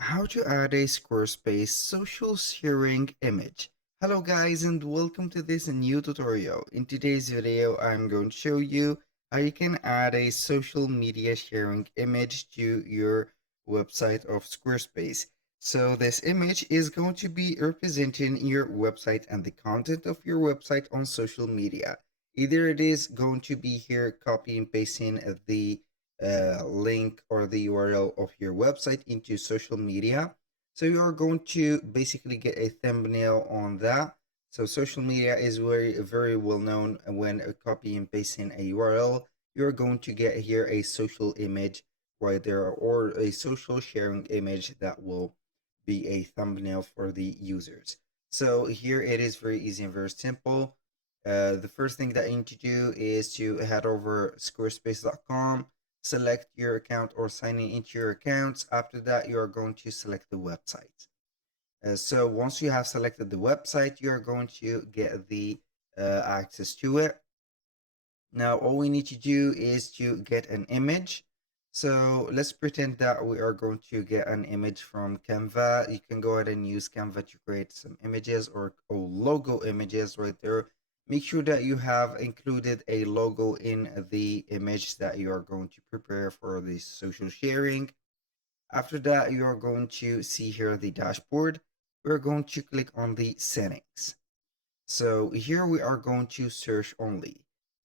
How to add a Squarespace social sharing image. Hello guys and welcome to this new tutorial. In today's video, I'm going to show you how you can add a social media sharing image to your website of Squarespace. So this image is going to be representing your website and the content of your website on social media. Either it is going to be here copy and pasting the link or the URL of your website into social media. So you are going to basically get a thumbnail on that. So social media is very well known when copy and pasting a URL. You're going to get here a social image right there or a social sharing image that will be a thumbnail for the users. So here it is very easy and very simple. The first thing that you need to do is to head over squarespace.com, select your account or sign in into your accounts. After that, you are going to select the website. So once you have selected the website, you are going to get the access to it. Now, all we need to do is to get an image. So let's pretend that we are going to get an image from Canva. You can go ahead and use Canva to create some images or logo images right there. Make sure that you have included a logo in the image that you are going to prepare for the social sharing. After that, you are going to see here the dashboard. We're going to click on the settings. So here we are going to search only.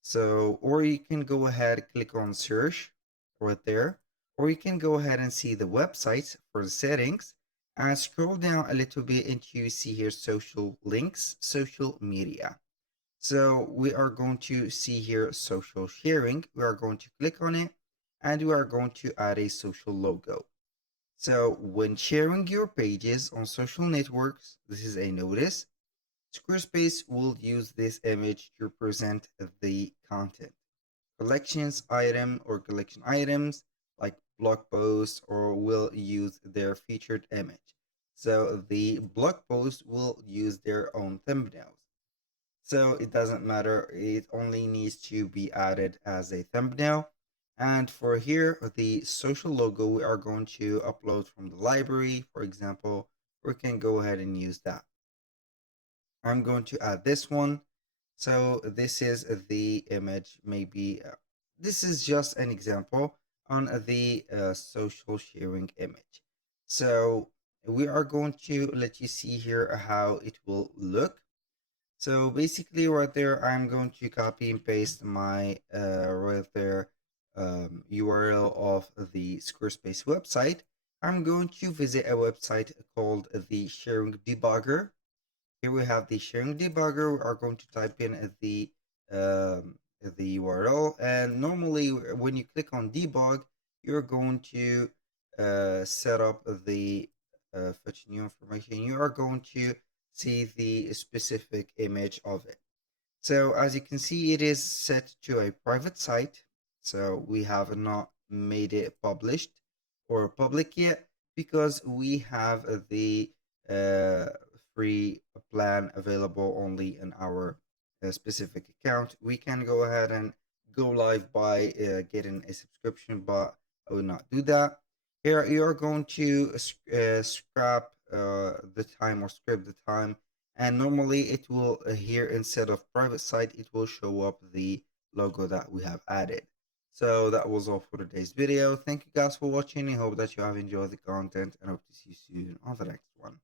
So, or you can go ahead, click on search right there, or you can go ahead and see the website for the settings and scroll down a little bit until you see here social links, social media. So we are going to see here social sharing. We are going to click on it and we are going to add a social logo. So when sharing your pages on social networks, this is a notice. Squarespace will use this image to present the content. Collections item or collection items like blog posts or will use their featured image. So the blog post will use their own thumbnails. So it doesn't matter, it only needs to be added as a thumbnail. And for here, the social logo, we are going to upload from the library, for example. We can go ahead and use that. I'm going to add this one. So this is the image, maybe this is just an example on the social sharing image. So we are going to let you see here how it will look. So basically right there, I'm going to copy and paste my right there URL of the Squarespace website. I'm going to visit a website called the Sharing Debugger. Here we have the sharing debugger. We are going to type in the URL, and normally when you click on debug, you're going to set up the fetch new information. You are going to see the specific image of it. So as you can see, it is set to a private site. So we have not made it published or public yet because we have the uh, free plan available only in our specific account. We can go ahead and go live by getting a subscription, but I will not do that. Here you are going to scrap the time or script the time, and normally it will here instead of private site it will show up the logo that we have added. So that was all for today's video. Thank you guys for watching. I hope that you have enjoyed the content and hope to see you soon on the next one.